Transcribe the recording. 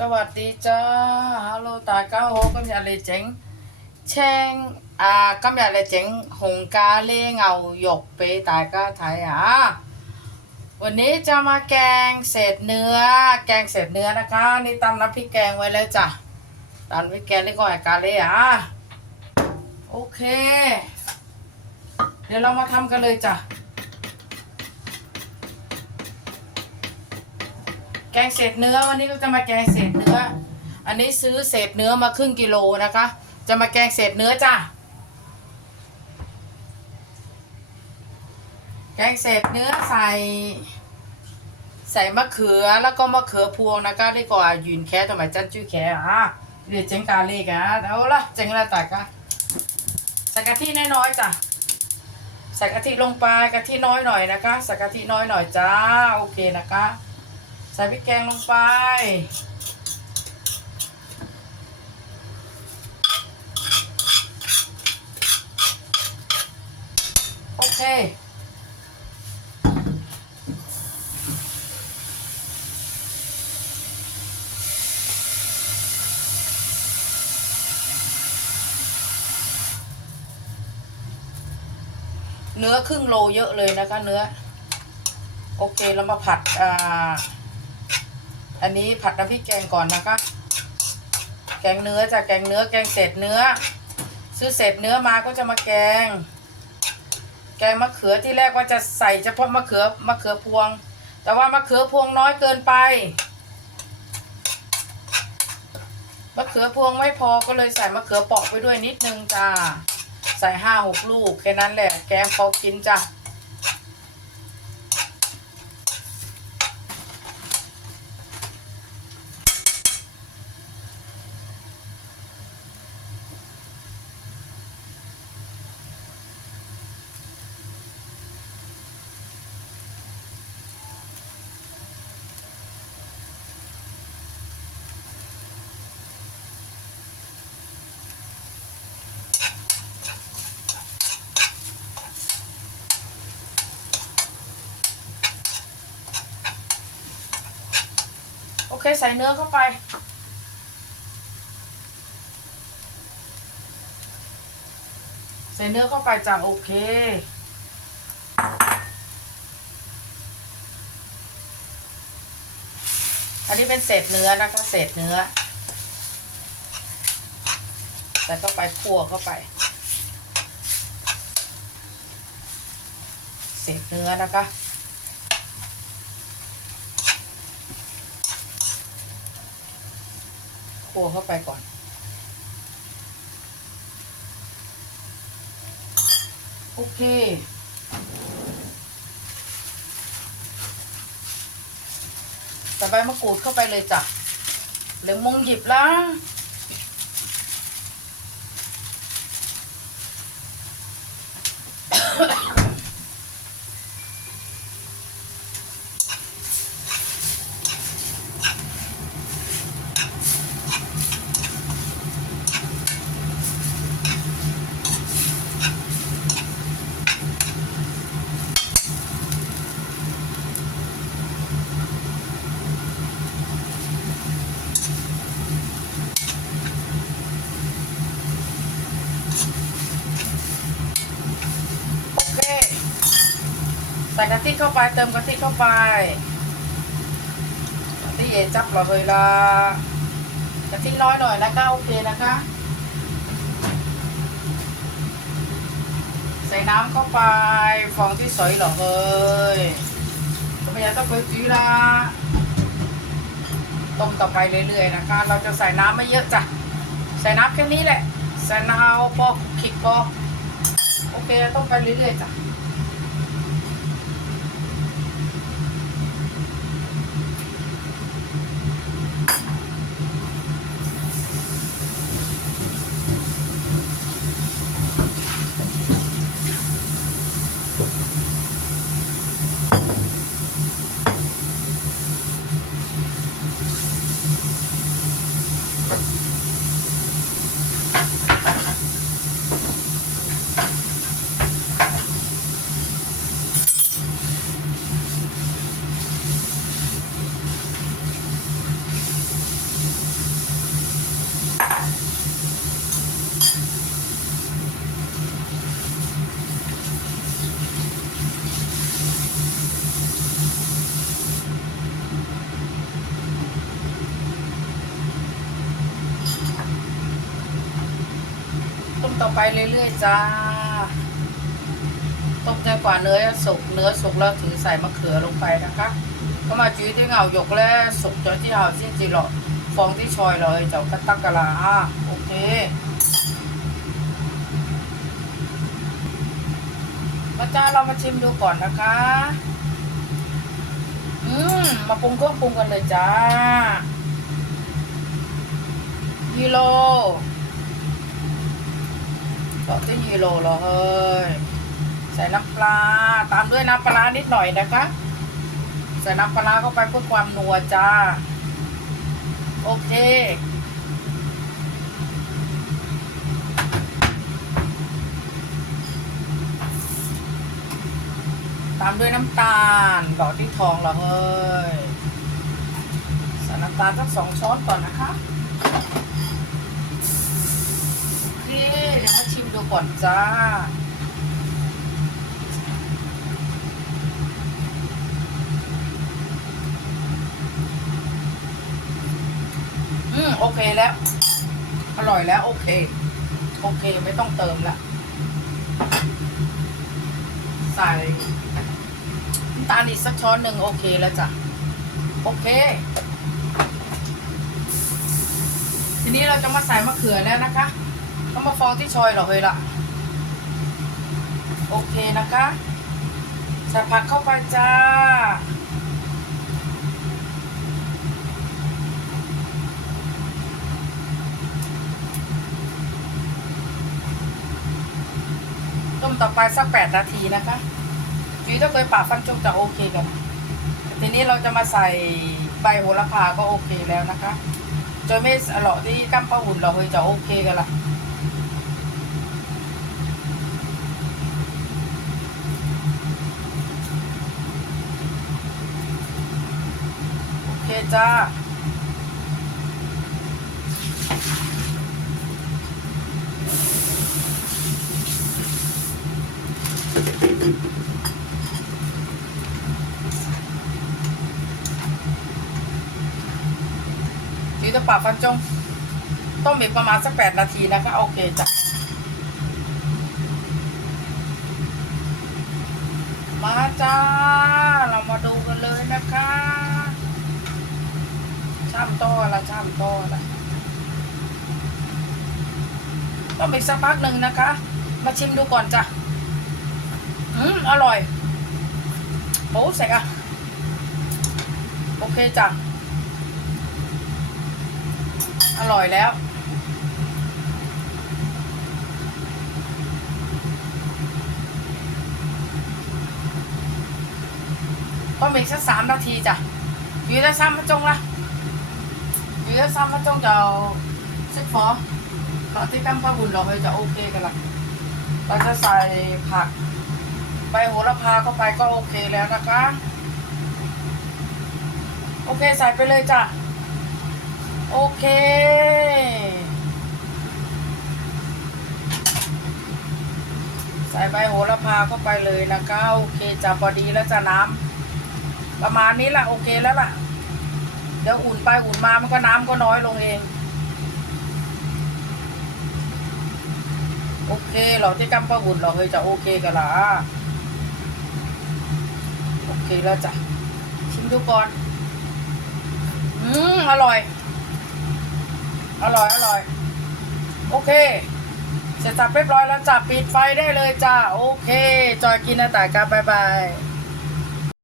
สวัสดีจ้าฮัลโหลตาเก้าโฮกำอยาเเจ๋งแชงอ่ากำอยาเเจ๋งหงกาเล่เงาหยกเปตาก้ไทยอะวันนี้จะมาแกงเศษเนื้อ แกงเศษเนื้อนะคะ นี่ตำน้ำพริกแกงไว้แล้วจ้ะตำพริกแกงเล็ก่อยกาเล่อะโอเค เดี๋ยวเรามาทำกันเลยจ้ะ แกงเศษเนื้อวันนี้ก็จะมาแกงเศษเนื้อ อันนี้ซื้อเศษเนื้อมาครึ่งกิโลนะคะ จะมาแกงเศษเนื้อจ้ะ แกงเศษเนื้อใส่ ใส่มะเขือแล้วก็มะเขือพวงนะคะนี่ก็อายืนแค่ทำไมจันจื้อแค่อะเดี๋ยวเจงกาเล่กันเอาละเจงละตากะใส่กะทิน้อยๆจ้ะใส่กะทิลงไปกะทิน้อยหน่อยนะคะใส่กะทิน้อยหน่อยจ้าโอเคนะคะ ใส่พริกแกงลงไป โอเคเนื้อครึ่งโลเยอะเลยนะคะ เนื้อ โอเคเรามาผัดอ่า อันนี้ผัดน้ำพริกแกงก่อนนะคะ แกงเนื้อจะแกงเนื้อแกงเศษเนื้อ ซื้อเศษเนื้อมาก็จะมาแกง แกงมะเขือที่แรกว่าจะใส่เฉพาะมะเขือมะเขือพวง แต่ว่ามะเขือพวงน้อยเกินไปมะเขือพวงไม่พอก็เลยใส่มะเขือเปอกไปด้วยนิดนึงจ้า ใส่ห้าหกลูกแค่นั้นแหละ แกงพอกินจ้ะ เคใส่เนื้อเข้าไป ใส่เนื้อเข้าไปจ้ะโอเค อันนี้เป็นเศษเนื้อนะคะเศษเนื้อใส่เข้าไปคั่วเข้าไป เศษเนื้อนะคะ คั่วเข้าไปก่อน โอเค ใส่ใบมะกรูดเข้าไปเลยจ้ะเหลืองมงหยิบละ ใส่กะทิเข้าไปเติมกะทิเข้าไปกะทิเอจับเราเลยละกะทิน้อยหน่อยนะคะโอเคนะคะ ใส่น้ำเข้าไปฟองที่สวยหรอเฮ้ยก็ไม่อยากต้องไปจีละต้มต่อไปเรื่อยๆนะคะ เราจะใส่น้ำไม่เยอะจ้ะใส่น้ำแค่นี้แหละใส่น้ำพอคลิกพอโอเคต้มไปเรื่อยๆจ้ะ ต่อไปเรื่อยๆจ้า ต้มจนกว่าเนื้อสุก เนื้อสุกแล้วถึงใส่มะเขือลงไปนะคะก็มาจุ้ยที่เหงาหยกและสุกจนที่เหาสิ้นจีหรอฟองที่ชอยเลยเจ้ากระตักกะลาโอเคมาจ้าเรามาชิมดูก่อนนะคะ อืม มาปรุงเครื่องปรุงกันเลยจ้ายีโร บอกที่ยีโรเหรอเฮ้ยใส่น้ำปลาตามด้วยน้ำปลานิดหน่อยนะคะใส่น้ำปลาเข้าไปเพื่อความนัวจ้า โอเคตามด้วยน้ำตาลดอกที่ทองเหรอเฮ้ยใส่น้ำตาลสักสองช้อนก่อนนะคะโอเคเดี๋ยวมาช ดูก่อนจ้า อืม โอเคแล้ว อร่อยแล้ว โอเค โอเค ไม่ต้องเติมละใส่น้ำตาลอีกสักช้อนหนึ่งโอเคแล้วจ้ะ โอเค ทีนี้เราจะมาใส่มะเขือแล้วนะคะ ต้องมาฟองที่ชอยเหรอเฮ้ยล่ะ โอเคนะคะใส่ผักเข้าไปจ้า ต้มต่อไปสักแปดนาทีนะคะจุยถ้าเคยป่าฟันจงจะโอเคกัน ทีนี้เราจะมาใส่ใบโหระพาก็โอเคแล้วนะคะจนไม่อร่อยที่กั้มปลาหุ่นเราเคยจะโอเคกันละโอเค จ้ายูจะปรับฟันจงต้มอีกประมาณสักแปดนาทีนะคะ โอเคจ้ะมาจ้า เรามาดูกันเลยนะคะำต้อละช่ำต้อละต้มอีกสักพักหนึ่งนะคะ มาชิมดูก่อนจ้ะ อืม อร่อยโอ้เสร็จอะโอเคจ้ะ อร่อยแล้วต้มอีกสักสามนาทีจ้ะอยู่ได้ซ้ำมาจงละ อยู่ได้ซ้ำมาจงจะเอาซิกฟอตอนที่กั้มพระบุญเราไปจะโอเคกันละเราจะใส่ผักใบโหระพาเข้าไปก็โอเคแล้วนะคะ โอเคใส่ไปเลยจ้ะ โอเคใส่ใบโหระพาเข้าไปเลยนะคะโอเคจะพอดีแล้วจะน้ำประมาณนี้แหละโอเคแล้วล่ะ เดี๋ยวอุ่นไปอุ่นมามันก็น้ำก็น้อยลงเอง โอเคเราที่กำปะอุ่นเราเคยจะโอเคกันละโอเคแล้วจ้ะชิมดูก่อน อืมอร่อย อร่อย อร่อย โอเคเสร็จสับเรียบร้อยแล้วจ้ะปิดไฟได้เลยจ้าโอเค จอยกินนะแต่กันบายบาย